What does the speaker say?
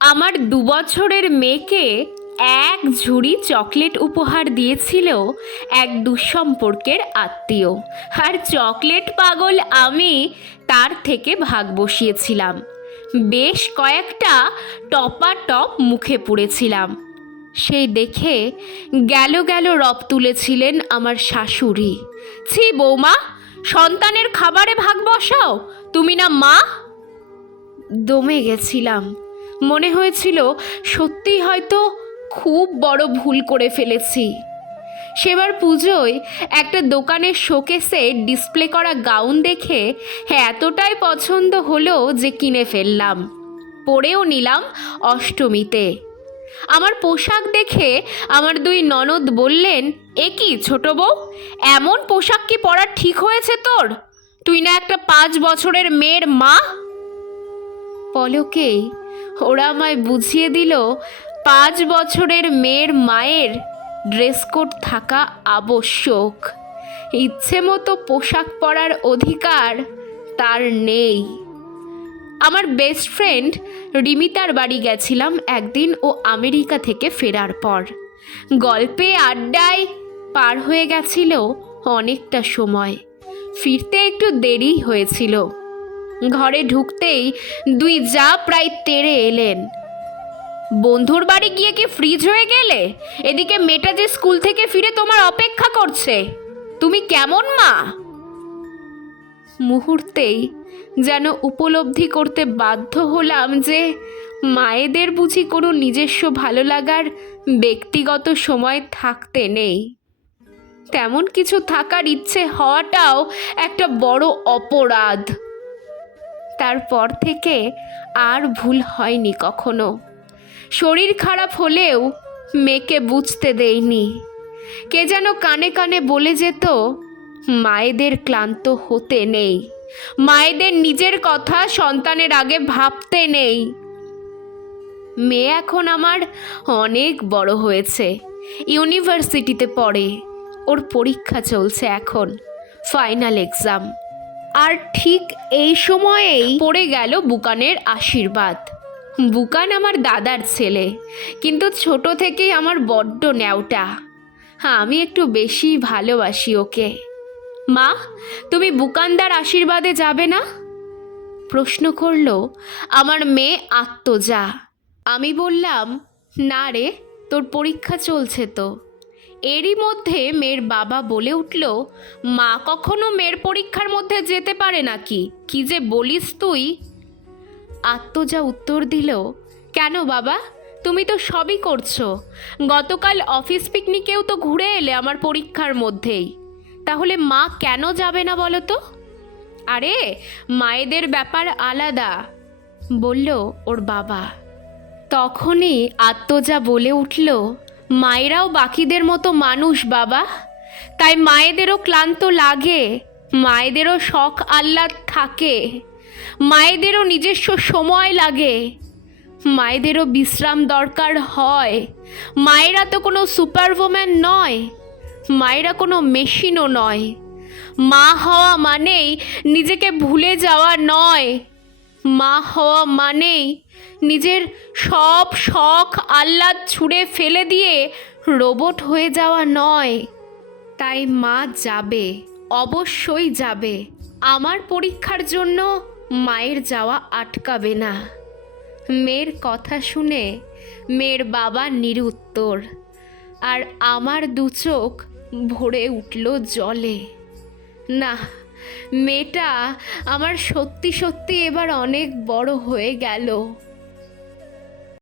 আমার দুবছরের মেয়েকে এক ঝুড়ি চকলেট উপহার দিয়েছিল এক দুঃসম্পর্কের আত্মীয়। আর চকলেট পাগল আমি তার থেকে ভাগ বসিয়েছিলাম। বেশ কয়েকটা টপা টপ মুখে পুড়েছিলাম। সেই দেখে গেল গেল রব তুলেছিলেন আমার শাশুড়ি। ছি বৌমা, সন্তানের খাবারে ভাগ বসাও, তুমি না মা? দমে গেছিলাম। মনে হয়েছিল সত্যি হয়তো খুব বড় ভুল করে ফেলেছি। সেবার পুজোয় একটা দোকানের শোকেসে ডিসপ্লে করা গাউন দেখে হ্যাঁ এতটাই পছন্দ হলো যে কিনে ফেললাম। পরেও নিলাম অষ্টমীতে। আমার পোশাক দেখে আমার দুই ননদ বললেন, এ কি ছোট বউ, এমন পোশাক কি পরা ঠিক হয়েছে তোর? তুই না একটা পাঁচ বছরের মেয়ের মা? পলকেই ওরা আমায় বুঝিয়ে দিল, পাঁচ বছরের মেয়ের মায়ের ড্রেস কোড থাকা আবশ্যক। ইচ্ছে মতো পোশাক পরার অধিকার তার নেই। আমার বেস্ট ফ্রেন্ড রিমিতার বাড়ি গেছিলাম একদিন ও আমেরিকা থেকে ফেরার পর। গল্পে আড্ডায় পার হয়ে গেছিল অনেকটা সময়। ফিরতে একটু দেরি হয়েছিল। ঘরে ঢুকতেই দুই যা প্রায় তেড়ে এলেন। বন্ধুর বাড়ি গিয়ে কি ফ্রিজ হয়ে গেলে? এদিকে মেয়েটা যে স্কুল থেকে ফিরে তোমার অপেক্ষা করছে। তুমি কেমন মা? মুহূর্তেই যেন উপলব্ধি করতে বাধ্য হলাম যে মায়েদের বুঝি কোনো নিজস্ব ভালো লাগার ব্যক্তিগত সময় থাকতে নেই। তেমন কিছু থাকার ইচ্ছে হওয়াটাও একটা বড় অপরাধ। তারপর থেকে আর ভুল হয়নি কখনো। শরীর খারাপ হলেও মেয়েকে বুঝতে দেইনি কে যেন কানে কানে বলে যেত, মায়েদের ক্লান্ত হতে নেই। মায়েদের নিজের কথা সন্তানের আগে ভাবতে নেই। মেয়ে এখন আমার অনেক বড় হয়েছে। ইউনিভার্সিটিতে পড়ে। ওর পরীক্ষা চলছে এখন। Final exam. আর ঠিক এই সময়েই পড়ে গেল বুকানের আশীর্বাদ। বুকান আমার দাদার ছেলে, কিন্তু ছোট থেকেই আমার বড্ড ন্যাওটা। হ্যাঁ আমি একটু বেশি ভালোবাসি ওকে। মা, তুমি বুকানদার আশীর্বাদে যাবে না? প্রশ্ন করল, আমার মেয়ে আত্মজা। আমি বললাম, না রে, তোর পরীক্ষা চলছে তো। এরই মধ্যে মেয়ের বাবা বলে উঠল, মা কখনো মেয়ের পরীক্ষার মধ্যে যেতে পারে নাকি? কি যে বলিস তুই? আত্মজা উত্তর দিল, কেন বাবা? তুমি তো সবই করছ। গতকাল অফিস পিকনিকেও তো ঘুরে এলে আমার পরীক্ষার মধ্যেই। তাহলে মা কেন যাবে না বলো তো? আরে, মায়েদের ব্যাপার আলাদা, বলল ওর বাবা। তখনই আত্মজা বলে উঠল মায়েরাও বাকিদের মতো মানুষ, বাবা। তাই মায়েদেরও ক্লান্ত লাগে, মায়েদেরও শখ আহ্লাদ থাকে, মায়েদেরও নিজস্ব সময় লাগে, মায়েদেরও বিশ্রাম দরকার হয়। মায়েরা তো কোনো সুপার ওম্যান নয়, মায়েরা কোনো মেশিনও নয়। মা হওয়া মানেই নিজেকে ভুলে যাওয়া নয়, মা হওয়া মানেই নিজের সব শখ আহ্লাদ ছুঁড়ে ফেলে দিয়ে রোবট হয়ে যাওয়া নয়। তাই মা যাবে, অবশ্যই যাবে। আমার পরীক্ষার জন্য মায়ের যাওয়া আটকাবে না। মেয়ের কথা শুনে মেয়ের বাবা নিরুত্তর, আর আমার দু চোখ ভরে উঠল জলে। না, মেয়েটা আমার সত্যি সত্যি এবার অনেক বড় হয়ে গেল।